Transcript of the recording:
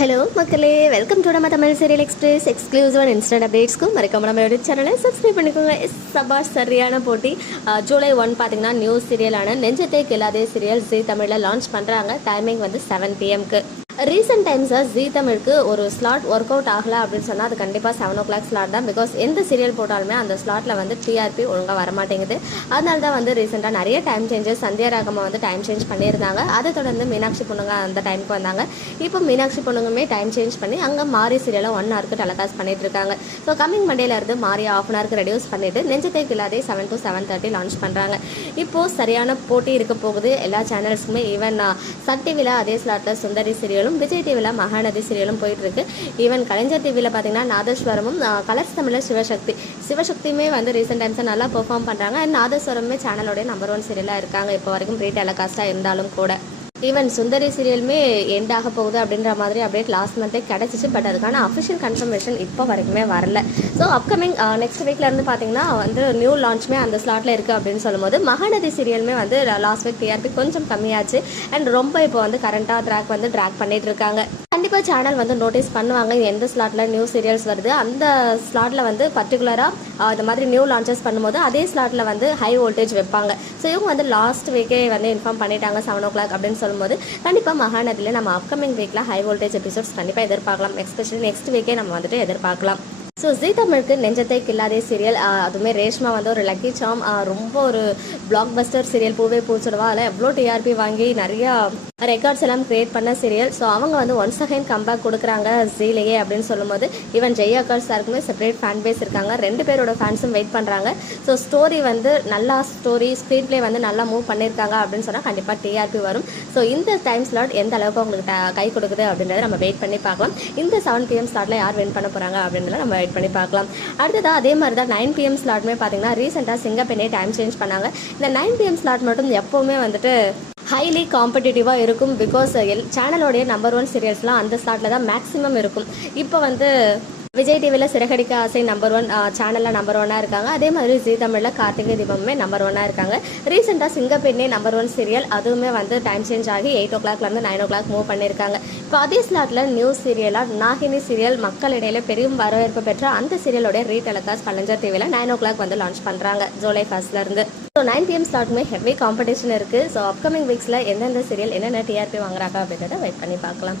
Hello மக்களே. Welcome to நம்ம Tamil serial express exclusive and instant அப்டேட்ஸ்க்கும் மறக்காம நம்ம யூடியூப் சேனலை சப்ஸ்கிரைப் பண்ணிக்கோங்க. எஸ் சபா சரியான போட்டி. ஜூலை ஒன் பார்த்தீங்கன்னா நியூ சீரியலான நெஞ்சத்தை கில்லாதே சீரியல் ஜி தமிழில் லான்ச் பண்ணுறாங்க டைமிங் வந்து செவன் பிஎம்க்கு ரீசெண்ட் டைம்ஸாக ஜீ தமிழுக்கு ஒரு ஸ்லாட் ஒர்க் அவுட் ஆகலை அப்படின்னு சொன்னால் அது கண்டிப்பாக செவன் ஓ கிளாக் ஸ்லாட் தான். பிகாஸ் எந்த சீரியல் போட்டாலுமே அந்த ஸ்லாட்டில் வந்து டிஆர்பி ஒழுங்காக வரமாட்டேங்குது. அதனால தான் வந்து ரீசெண்டாக நிறைய டைம் சேஞ்சஸ் சந்தியா ராகமா வந்து டைம் சேஞ்ச் பண்ணியிருந்தாங்க. அதை தொடர்ந்து மீனாட்சி பொண்ணுங்க அந்த டைமுக்கு வந்தாங்க. இப்போ மீனாட்சி பொண்ணுங்குமே டைம் சேஞ்ச் பண்ணி அங்கே மாரி சீரியலை ஒன் ஹவருக்கு டெலகாஸ்ட் பண்ணிட்டு இருக்காங்க. ஸோ கமிங் மண்டேலேருந்து மாரி ஆஃப் அன் ஹவருக்கு ரெடியூஸ் பண்ணிட்டு Nenjathai Killadhe seven to seven thirty launch பண்ணுறாங்க இப்போது சரியான போட்டி இருக்க போகுது. எல்லா சேனல்ஸுமே ஈவன் சன் டிவியில் அதே ஸ்லாட்டில் சுந்தரி சீரியலும் விஜய் டிவியில் மகாநதி சீரியலும் போயிட்டு இருக்கு ஈவன் கலைஞர் டிவியில் பார்த்தீங்கன்னா நாதஸ்வரமும் கலர்ஸ் தமிழில் சிவசக்தி. சிவசக்தியுமே வந்து ரீசெண்ட் டைம்ஸாக நல்லா பெர்ஃபார்ம் பண்ணுறாங்க அண்ட் நாதஸ்வரமே சேனலோடைய நம்பர் ஒன் சீரியலாக இருக்காங்க. இப்போ வரைக்கும் ப்ரீ டெலகாஸ்ட்டாக இருந்தாலும் கூட. ஈவன் சுந்தரி சீரியலுமே எண்ட் ஆக போகுது அப்படின்ற மாதிரி அப்டேட் லாஸ்ட் மந்தே கிடச்சிச்சு பட் அதுக்கான அஃபிஷியல் கன்ஃபர்மேஷன் இப்போ வரைக்குமே வரல. ஸோ அப்கமிங் நெக்ஸ்ட் வீக்ல இருந்து பார்த்தீங்கன்னா வந்து நியூ லான்ச்மே அந்த ஸ்லாட்டில் இருக்குது அப்படின்னு சொல்லும்போது மகாநதி சீரியலுமே வந்து லாஸ்ட் வீக் டிஆர்பி கொஞ்சம் கம்மியாச்சு. அண்ட் ரொம்ப இப்போ வந்து கரண்ட்டாக ட்ராக் வந்து ட்ராக் பண்ணிட்டு இருக்காங்க. கண்டிப்பாக சேனல் வந்து நோட்டீஸ் பண்ணுவாங்க. எந்த ஸ்லாட்டில் நியூ சீரியல்ஸ் வருது. அந்த ஸ்லாட்டில் வந்து பர்டிகுலராக இந்த மாதிரி நியூ லான்ச்சஸ் பண்ணும்போது அதே ஸ்லாட்டில் வந்து ஹை வோல்டேஜ் வைப்பாங்க. ஸோ இவங்க வந்து லாஸ்ட் வீக்கே வந்து இன்ஃபார்ம் பண்ணிட்டாங்க செவன் ஓ கிளாக் அப்படின்னு சொல்லும்போது கண்டிப்பாக மகாநதியில் நம்ம அப்கமிங் வீக்கில் ஹை வோல்டேஜ் எபிசோட்ஸ் கண்டிப்பாக எதிர்பார்க்கலாம். எஸ்பெஷலி நெக்ஸ்ட் வீக்கே நம்ம வந்துட்டு எதிர்பார்க்கலாம். ஸோ ஜி தமிழுக்கு நெஞ்சத்தை கில்லாதே சீரியல் அதுவுமே ரேஷ்மா வந்து ஒரு லக்கி சாம் ரொம்ப ஒரு பிளாக் பஸ்டர் சீரியல் பூவே பூச்சுடுவா அதில் எவ்வளோ டிஆர்பி வாங்கி நிறையா ரெக்கார்ட்ஸ் எல்லாம் கிரியேட் பண்ண சீரியல் ஸோ அவங்க வந்து ஒன்ஸ் அகைன் கம்பேக் கொடுக்குறாங்க ஜீலேயே அப்படின்னு சொல்லும்போது ஈவன் ஜெய்யாக்கர் சாருக்குமே செப்பரேட் ஃபேன் பேஸ் இருக்காங்க. ரெண்டு பேரோட ஃபேன்ஸும் வெயிட் பண்ணுறாங்க ஸோ ஸ்டோரி வந்து நல்லா ஸ்டோரி ஸ்க்ரீன் ப்ளே வந்து நல்லா மூவ் பண்ணியிருக்காங்க அப்படின்னு சொன்னால் கண்டிப்பாக டிஆர்பி வரும். ஸோ இந்த டைம் ஸ்லாட் எந்த அளவுக்கு உங்களுக்கு கை கொடுக்குது அப்படின்றத நம்ம வெயிட் பண்ணி பார்க்கலாம். இந்த செவன் பிஎம் ஸ்லாட்டில் யார் வின் பண்ண போகிறாங்க அப்படின்றத நம்ம வெயிட் பண்ணி பார்க்கலாம். அடுத்ததாக அதே மாதிரி தான் நைன் பிஎம் ஸ்லாட்மே பார்த்தீங்கன்னா ரீசெண்டாக சிங்கப்பெண்ணே டைம் சேஞ்ச் பண்ணாங்க. இந்த நைன் பிஎம் ஸ்லாட் மட்டும் எப்போவுமே வந்துட்டு ஹைலி காம்படிட்டிவாக இருக்கும் பிகாஸ் எல் சேனலோடைய நம்பர் ஒன் சீரியல்ஸ்லாம் அந்த ஸ்லாட்டில் தான் மேக்ஸிமம் இருக்கும். இப்போ வந்து விஜய் டிவியில் சிறகடிக்க ஆசை நம்பர் ஒன் சேனலில் நம்பர் ஒன்னாக இருக்காங்க. அதே மாதிரி ஜி தமிழில் கார்த்திகை தீபமுமே நம்பர் ஒன்னாக இருக்காங்க. ரீசெண்டாக சிங்கப்பெண்ணே நம்பர் ஒன் சீரியல் அதுவுமே வந்து டைம் சேஞ்ச் ஆகி எயிட் ஓ கிளாக்லேருந்து நைன் ஓ கிளாக் மூவ் பண்ணியிருக்காங்க இப்போ அதே ஸ்லாட்டில் நியூஸ் சீரியலாக நாகினி சீரியல் மக்களிடையில் பெரும் வரவேற்பு பெற்ற அந்த சீரியலோட ரீடெலகாஸ்ட் கலைஞர் டிவியில் நைன் ஓ கிளாக் வந்து லான்ச் பண்ணுறாங்க ஜூலை ஃபர்ஸ்ட்லேருந்து ஸோ நைன் பிஎம் ஸ்லாட்டுமே ஹெவி காம்படிஷன் இருக்குது ஸோ அப்கமிங் வீக்ஸில் எந்தெந்த சீரியல் என்னென்ன டிஆர்பி வாங்குறாங்க அப்படின்றத வெயிட் பண்ணி பார்க்கலாம்.